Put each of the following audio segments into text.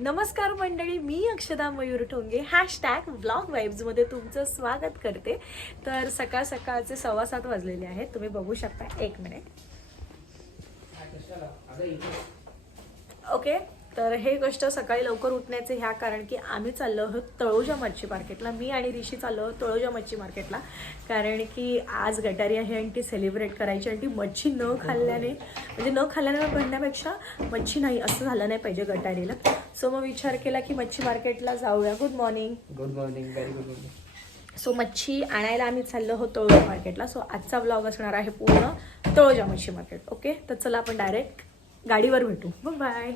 नमस्कार मंडळी मी अक्षदा मयूर ठोंगे. हॅशटॅग ब्लॉग वाईब्समध्ये तुमचं स्वागत करते. तर सकाळ सकाळचे सव्वा सात वाजलेले आहेत. तुम्ही बघू शकता एक मिनिट. ओके तर हे गोष्ट सकाळी लवकर उठण्याचे ह्या कारण की आम्ही चाललो आहोत तळोजा मच्छी मार्केटला. मी आणि ऋषी चाललो आहोत तळोजा मच्छी मार्केटला. कारण की आज गटारी आहे आणि ती सेलिब्रेट करायची आणि ती मच्छी न खाल्ल्याने म्हणजे न खाल्ल्याने म्हणण्यापेक्षा मच्छी नाही असं झालं नाही पाहिजे गटारीला. सो मग विचार केला की मच्छी मार्केटला जाऊया. Good morning good morning very good morning so मच्छी आणायला आम्ही चाललो आहोत तळोजा मार्केटला. सो आजचा ब्लॉग असणार आहे पूर्ण तळोजा मच्छी मार्केट. ओके तर चला आपण डायरेक्ट गाडीवर भेटू. बाय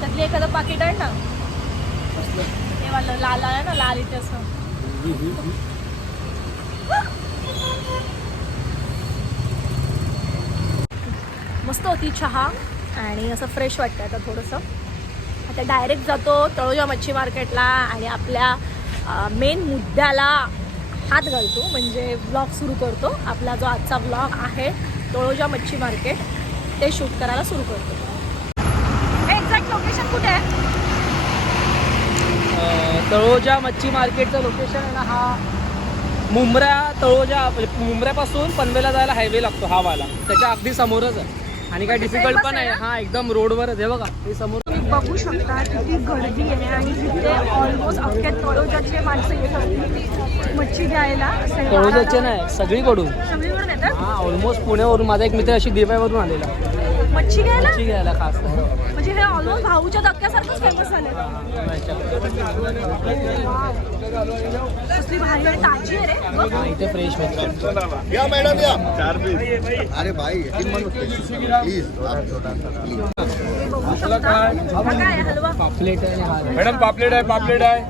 त्यातली एखादं पाकिट आहे ना ते वालं लाल ना लाल इथे असं मस्त होती चहा. आणि असं फ्रेश वाटतं आता थोडंसं. आता डायरेक्ट जातो तळोजा मच्छी मार्केटला आणि आपल्या मेन मुद्द्याला हात घालतो. म्हणजे ब्लॉग सुरू करतो. आपला जो आजचा ब्लॉग आहे तळोजा मच्छी मार्केट ते शूट करायला सुरू करतो. एक्झॅक्ट लोकेशन कुठे? आहे तळोजा मच्छी मार्केटचं लोकेशन आहे ना हा मुंबरा तळोजा म्हणजे मुंबऱ्यापासून पनवेलला जायला हायवे लागतो हा वाला. त्याच्या अगदी समोरच आहे. आणि काय डिफिकल्ट पण आहे. हा एकदम रोडवरच आहे बघा. हे समोर तुम्ही बघू शकता किती गर्दी आहे आणि तिथे ऑलमोस्ट अख्ख्या तळोजाचे माणसं येतात मच्छी घ्यायला तळोजाचे नाही सगळीकडून. सगळीकडून येतात? हा ऑलमोस्ट पुण्यावरून माझा एक मित्र अशी दिवायवरून आलेला. मच्छी घ्यायला? मच्छी घ्यायला खास. हे ऑलमोस्ट भाऊच्या धक्क्यासारखंच फेमस झाले. कसली भारी आहे ताजी आहे रे. बघ. इथे फ्रेश या मैडम या. चार पीस अरे भाई प्लीज मॅडम पापलेट आहे पापलेट आहे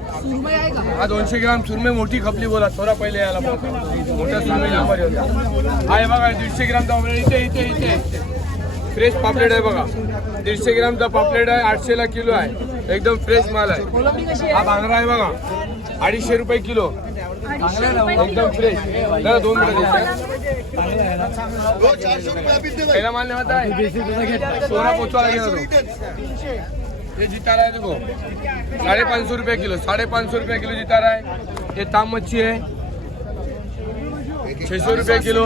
हा. दोनशे ग्राम सुरमे मोठी खपली बोला. थोडा पहिले यायला. मोठ्या सुरमे नंबर होता हा बघा दीडशे पापलेट इथे इथे इथे. फ्रेश पापलेट आहे बघा. दीडशे ग्रामचा पापलेट आहे आठशेला किलो आहे. एकदम फ्रेश माल आहे. हा बांगडा आहे बघा. अडीचशे रुपये किलो. एकदम फ्रेश. दादा दोन मिनिटं दो पहिला माल नाही आहे? सोना पोचवा लागेल तो. जितारा है देखो. साढ़े पाँच सौ रुपये किलो साढ़े पाँच सौ रुपये किलो जितारा है ये ताम मच्छी है छह सौ रुपये किलो.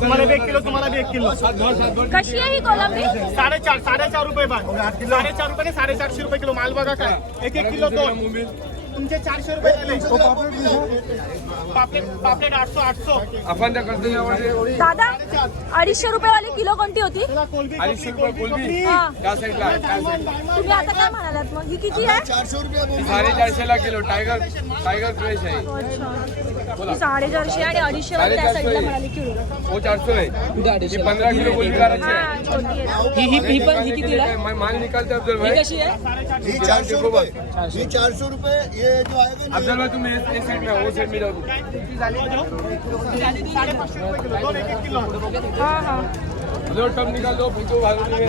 तुम्हाला एक किलो तुम्हाला बी एक किलो। कशी आहे ही कोलंबी साडेचार साडेचार रुपये भाग साडेचार रुपये साडेचारशे रुपये किलो माल बघा काय एक एक किलो दोन तुमचे चारशे रुपये झाले पापलेट पापलेट आठशो आठशो आपण त्या करते दादा अडीचशे रुपये वाली किलो कोणती होती? अडीचशे रुपये कोलबी त्या साईडला आहे, त्या साईडला. तुम्ही आता काय म्हणालात मग ही किती आहे चारशे रुपये साडेचारशे ला किलो टायगर टायगर फ्रेश है। ही साडेचारशे आणि अडीचशे वाली त्या साईडला म्हणाली किलो वो चार सौ है अडीचशे पंद्रह किलो कोलबी का रखी हा है छोटी आहे. ही ही ही पण ही कितीला? आहे? मैं माल निकालते हैं अफजल ही भाई कशी आहे? ये चारशे रुपये. ये चारशे रुपये ये जो आएगा ना अफजल भाई तुम इस इस साइड में हो, वो किलो किलो हा हा. जो टब निकाल दो भागो में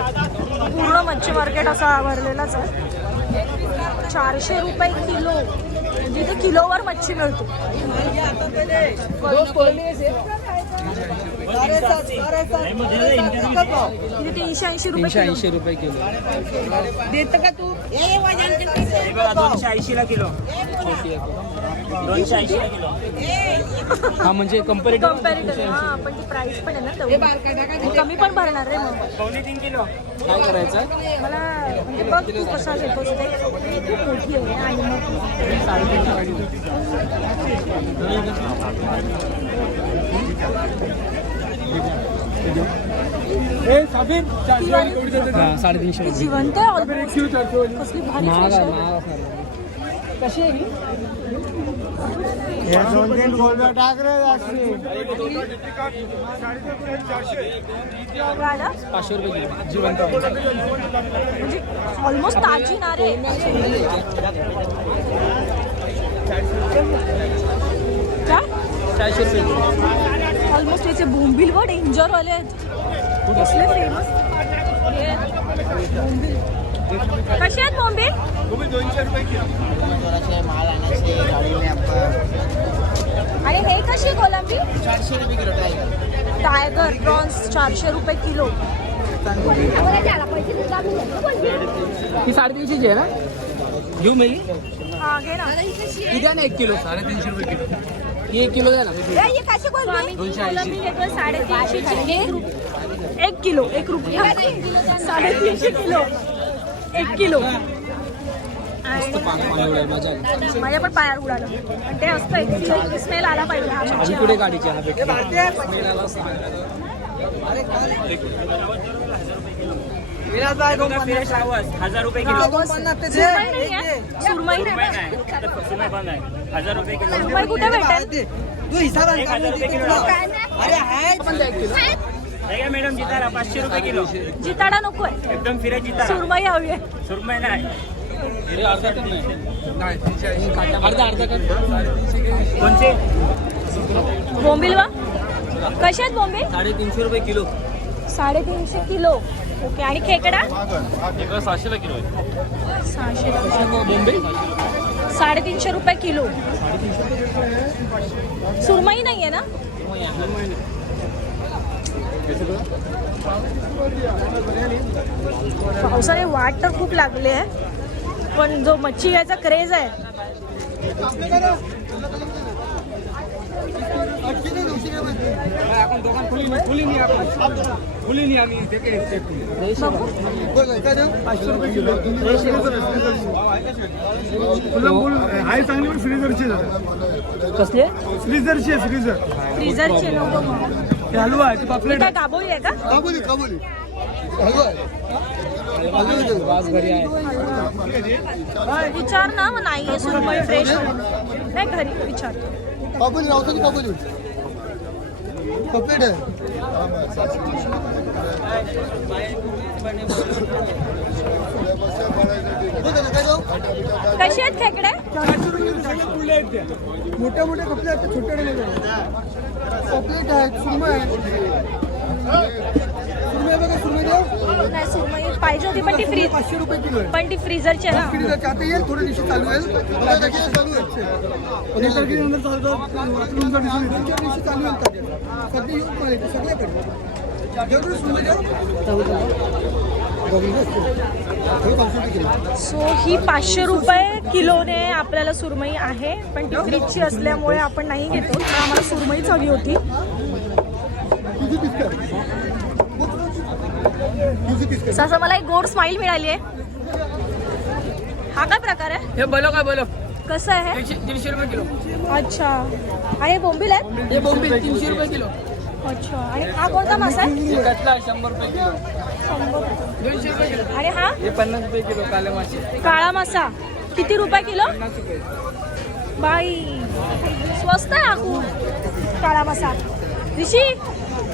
पूर्ण मच्छी मार्केट असा भरलेलाच आहे. चारशे रुपये किलो. इथे किलोवर मच्छी मिळतो. तीनशे ऐंशी रुपये तीनशे किलो ऐंशी रुपये किलो. दोनशे ऐंशीला किलो. दोनशे ऐंशीला किलो. हा म्हणजे कम्पेरेटिव्ह कम्पॅरिटिव्ह हा पण ती प्राइस पण आहे ना तेवढी. कमी पण भरणार रे मग. पावणे तीन किलो. काय करायचं? मला म्हणजे बघ तू कसा घेतोस ते खूप मोठी आहे आणि मग हा साडेतीनशे जिवंत fish आहे. कशी आहे ही? काय आलं? पाचशे रुपये जिवंत. म्हणजे ऑलमोस्ट ताजी ना रे काय? चारशे रुपये किलो ऑलमोस्ट याचे बोंबील व डेंजर वाले आहेत. कसले फेमस कसे आहेत बोंबील? आणि हे कशी कोलंबी टायगर प्रॉन्स चारशे रुपये किलो. ही साडेतीनशेची आहे ना? घेऊ मी. हा घे ना. ना एक किलो? साडेतीनशे रुपये किलो. ही एक किलो द्या ना ये कशी साडेतीनशे एक किलो एक रुपया. साडेतीनशे किलो. एक किलो. माझ्या पण पायावर उडालं. पण ते असतं एक किलो स्मेल आला पाहिजे. कुठे गाडीची? हा हजार रुपये किलो. सुरमई नाही. आहे? सुरमई सुरमई नाही. आता सुरमई बंद आहे हजार रुपये किलो. सुरमई कुठे भेटेल? एक हजार रुपये किलो. हे घ्या मॅडम जितारा पाचशे रुपये किलो. जिताडा नकोय. एकदम फिरा जितारा. सुरमई हवी आहे. सुरमई नाही. कोणते बोंबील वा? कसे आहेत बोंबील? साडेतीनशे रुपये किलो. साडेतीनशे किलो. ओके आणि खेकडा सहाशेला किलो आहे. सहाशे बॉम्बे साडेतीनशे रुपये किलो. सुरमई नाही आहे ना? पावसाने वाट तर खूप लागली आहे पण जो मच्छी घ्यायचा क्रेज आहे आहे चांगली पण फ्रीजरची कसले फ्रीजरची आहे फ्रीजर फ्रीजरचे नको मग ते हलवा आहे ते पापलेट काय आहे. का काबुली काबुली हलवा आहे. हलवा. वास घरी आहे विचार ना मग नाही आहे सुरमई फ्रेश नाही घरी विचार काबुली रावसाची काबुली. कपलेट आहे बोल ना, काय जाऊ? कशी आहेत खेकडे मोठ्या मोठ्या कपले आहेत छोटे कपलेट आहेत. सुरमई आहे सुरमई बघा देऊ नाही पाहिजे होती पण ती फ्रीज पाचशे रुपये किलो आहे. पण ती फ्रीजरची आहे ना. फ्रीजरची. आता येईल थोडे दिवशी चालू आहे चालू आहे चालू दिवशी चालू आहे सो ही पाचशे रुपये किलोने आपल्याला सुरमई आहे पण ती फ्रीजची असल्यामुळे आपण नाही घेतो. तर आम्हाला सुरमईच हवी होती. असं मला एक गोड स्माइल मिळाली आहे. हा काय प्रकार आहे? हे बोलो काय बोलो? कसं आहे? हे? दीडशे रुपये किलो. अच्छा. आणि हे बोंबील आहेत हे बोंबील तीनशे रुपये किलो. अच्छा. आणि हा कोणता मासा आहे? कटला शंभर रुपये किलो. आणि हा? हे पन्नास रुपये किलो काले मासे काळा मासा. किती रुपये किलो? पन्नास रुपये. बाई. स्वस्त आहे हा खूप. काळा मासा. ऋषी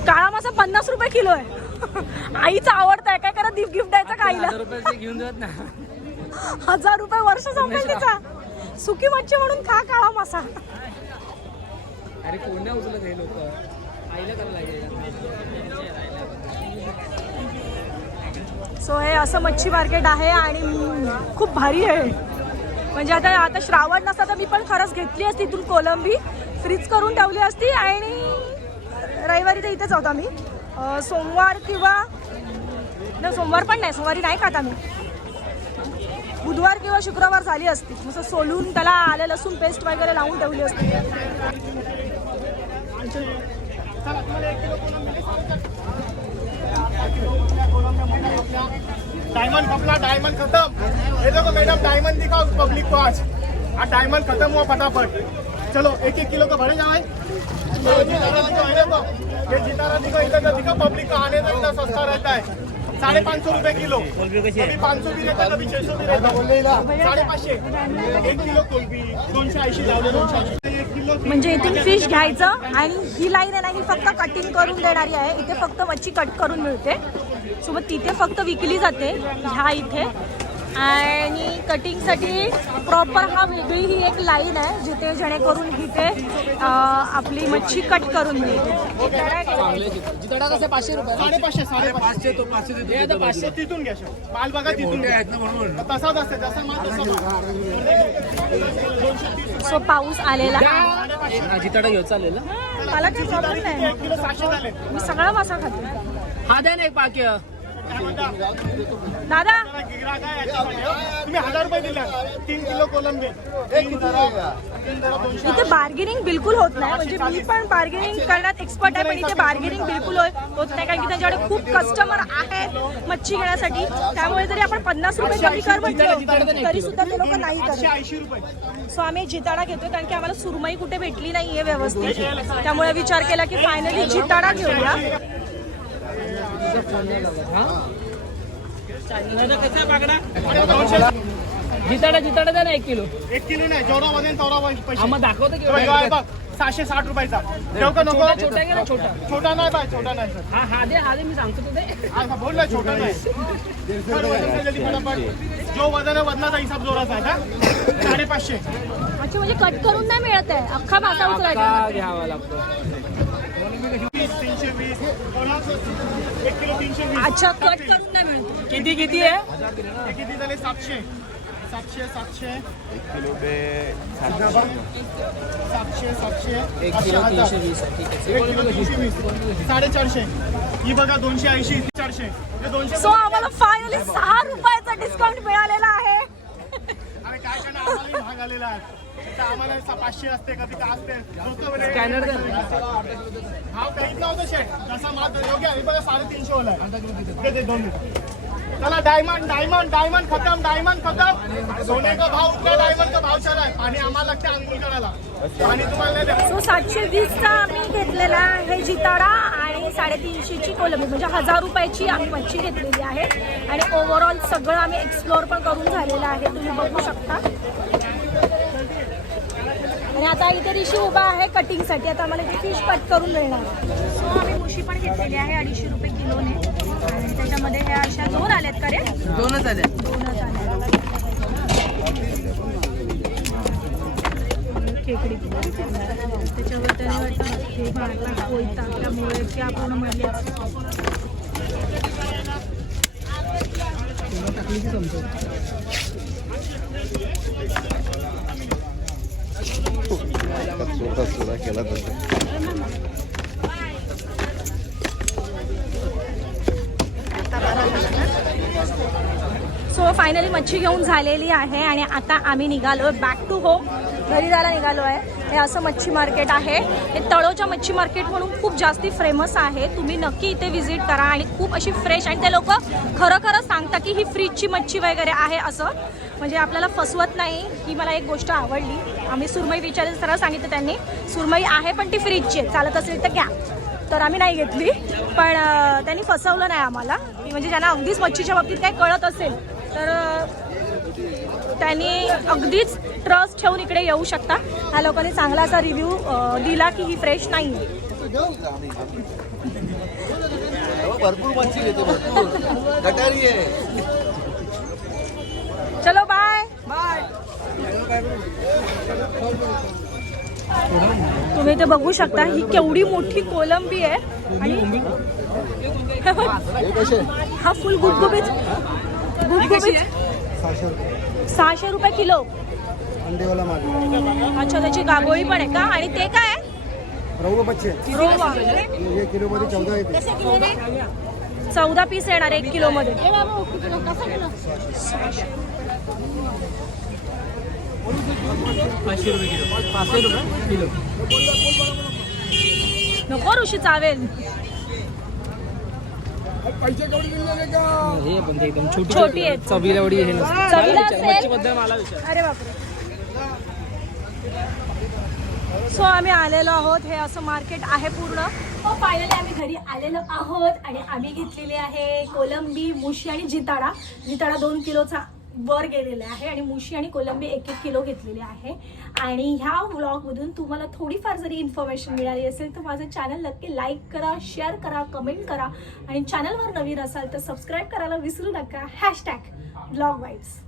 काळा मासा पन्नास रुपये किलो आहे. आईचं आवडतं आहे काय करा गिफ्ट गिफ्ट द्यायचं आईला हजार रुपयाचे घेऊन जात ना. हजार रुपये वर्ष संपेल तिचा. सुकी मच्छी म्हणून खा काळा मासा. अरे कोण नाही उचलत हे लोक. सो हे असं मच्छी मार्केट आहे आणि खूप भारी आहे. म्हणजे आता आता श्रावण नसता तर मी पण खरंच घेतली असती इथून कोलंबी. फ्रीज करून ठेवली असती आणि रविवारी तर इथेच होता मी सोमवार किंवा नाही सोमवार पण नाही सोमवारी नाही खाता मी बुधवार किंवा शुक्रवार झाली असती. जसं सोलून त्याला आलं लसूण पेस्ट वगैरे लावून ठेवली असती. डायमंड कपला डायमंड खत्म ये देखो मैडम डायमंड दिखाओ पब्लिक को आज आज डायमंड खत्म. हुआ फटाफट. चलो एक एक किलो का भरे जाए ये जितारा दिखो इधर पब्लिक का आने सस्ता रहता है. साढ़े पाँच सौ रुपए किलो कभी पाँच सौ भी रहता कभी छह सौ भी रहता साढ़े पाचशे एक किलो कोलबी दोनशे ऐंशी लावले दोनशे ऐंशी. म्हणजे इथून फिश घ्यायचं आणि ही लाईन आहे ना ही फक्त कटिंग करून देणारी आहे. इथे फक्त मच्छी कट करून मिळते. सोबत तिथे फक्त विकली जाते ह्या इथे. आणि कटिंगसाठी प्रॉपर हा वेगळी ही एक लाईन आहे जिथे जेणेकरून इथे आपली मच्छी कट करून मिळते पाचशे रुपये साडेपाचशे साडेपाचशे तो पाचशे पाचशे तिथून घ्या माल बघा तिथून घ्यायचं म्हणून तसाच असते जसा माल तसा सो पाऊस आलेला आहे. जिताडा घेऊ चालेल मला काही प्रॉब्लेम नाही. मी सगळा मासा खातो. हा द्या ना एक पाक्य दादा! तुम्ही हजार रुपये दिला. तीन किलो कोलंबी. इथे बार्गेनिंग बिलकुल होत नाही. म्हणजे मी पण बार्गेनिंग करण्यात एक्सपर्ट आहे पण इथे बार्गेनिंग बिलकुल होत नाही. कारण की त्यांच्याकडे खूप कस्टमर आहेत मच्छी घेण्यासाठी. त्यामुळे जरी आपण पन्नास रुपये कमी कर म्हटलं तरी सुद्धा ते लोक नाही करत. सो आम्ही जिताडा घेतोय कारण की आम्हाला सुरमई कुठे भेटली नाहीये व्यवस्थित. त्यामुळे विचार केला की फायनली जिताडा घेऊया. जिताडा जिताडा द्या ना एक किलो. एक किलो नाही जेवढा वजन तेवढा पैसे. आम्हाला दाखवतो की आहे सहाशे साठ रुपयाचा. ठेव का नको? छोटा छोटा घे ना छोटा? छोटा नाही बाय छोटा नाही सर. हा हा दे हा दे मी सांगतो तुझे हा बोल ना छोटा नाही. सर, वजन काय जल्दी फटाफट? जो वजन आहे वजनाचा हिसाब जोराचा आहे का साडेपाचशे. अच्छा म्हणजे कट करून नाही मिळत आहे. अख्खा मासा उचलायचा घ्यावा लागतो. वीस तीनशे वीस एक किलो तीनशे वीस. अच्छा कट करून नाही मिळत. किती किती आहे? हे किती झाले? सातशे. सातशे सातशे. सातशे. सातशे एक किलो हजार. तीनशे वीस. आहे, ठीक आहे एक किलो तीनशे वीस. साडेचारशे. ही बघा दोनशे ऐंशी चारशे. हे दोनशे सो आम्हाला फायनली सहा रुपयाचा डिस्काउंट मिळालेला आहे. अरे काय करणार आम्हालाही महाग आलेला आहे. तर आम्हाला पाचशे असते कधी का असते? द्या. भाव काहीच नव्हतं शेट जसा माल योग्य आहे. हे बघा साडेतीनशे वाला दोन चला डायमंड डायमंड डायमंड खतम डायमंड खतम. सोने का भाव उठला डायमंड का भाव चला आहे? पाणी आम्हाला लागते अंकुल करायला. पाणी तुम्हाला सो सातशे वीसचा आम्ही घेतलेला आहे जिताडा आणि साडेतीनशेची कोलंबी म्हणजे हजार रुपयाची आम्ही मच्छी घेतलेली आहे. आणि ओव्हरऑल सगळं आम्ही एक्सप्लोअर पण करून झालेलं आहे तुम्ही बघू शकता. आणि आता इथे ऋषी उभा आहे कटिंगसाठी आता आम्हाला इथे फिश कट करून मिळणार सो आम्ही मुशी पण घेतलेली आहे अडीचशे रुपये किलोने. आणि त्याच्यामध्ये ह्या अशा दोन आल्यात का रे? दोनच आले दोनच आल्या खेकडी त्याच्यावर त्याने वाटतं हे मारला कोयता त्यामुळे त्या पूर्ण सोडा केला तसं सो फायनली मच्छी घेऊन झालेली आहे आणि आता आम्ही निघालो बॅक टू होम घरी जायला निघालो आहे. हे असं मच्छी मार्केट आहे. हे तळोच्या मच्छी मार्केट म्हणून खूप जास्ती फेमस आहे. तुम्ही नक्की इथे व्हिजिट करा आणि खूप अशी फ्रेश आणि ते लोक खरं खरं सांगतात की ही फ्रीजची मच्छी वगैरे आहे असं. म्हणजे आपल्याला फसवत नाही. ही मला एक गोष्ट आवडली. आम्ही सुरमई विचारेल सरळ सांगितलं त्यांनी सुरमई आहे पण ती फ्रीजची आहे. चालत असेल तर घ्या. तर आम्ही नाही घेतली. पण त्यांनी फसवलं नाही आम्हाला. म्हणजे ज्यांना अगदीच मच्छीच्या बाबतीत काही कळत असेल तर त्यांनी अगदीच ट्रस्ट ठेवून इकडे येऊ शकता. ह्या लोकांनी चांगला असा रिव्ह्यू दिला की ही फ्रेश नाही भरपूर मच्छी घेतो चलो बाय बाय तुम्ही इथे बघू शकता ही केवढी मोठी कोलंबी आहे. आणि हे हा फुल गुबगुबीत गुबगुबीत सहाशे रुपये किलो. अच्छा त्याची गागोळी पण आहे का? आणि ते काय हे चौदा पीस येणार एक किलो. मध्ये पाचशे रुपये किलो पाचशे रुपये किलो नको. ऋषी चावेल हे पण ते एकदम छोटी छोटी आहेत. चवीला एवढी हे नसते. चवीला मला विचार, असेल? मच्छीबद्दल मला विचार. अरे बापरे. सो आम्ही आलेलो आहोत. हे असं मार्केट आहे पूर्ण. फायनली आम्ही घरी आलेलो आहोत आणि आम्ही घेतलेली आहे कोलंबी मुशी आणि जिताडा. जिताडा दोन किलोचा वर गेलेले आहे आणि मुशी आणि कोलंबी एक एक किलो घेतलेले आहे. आणि ह्या व्लॉगमधून तुम्हाला थोडीफार जरी इन्फॉर्मेशन मिळाली असेल तर माझं चॅनल नक्की लाईक करा शेअर करा कमेंट करा. आणि चॅनलवर नवीन असाल तर सबस्क्राईब करायला विसरू नका. Hashtag blog vibes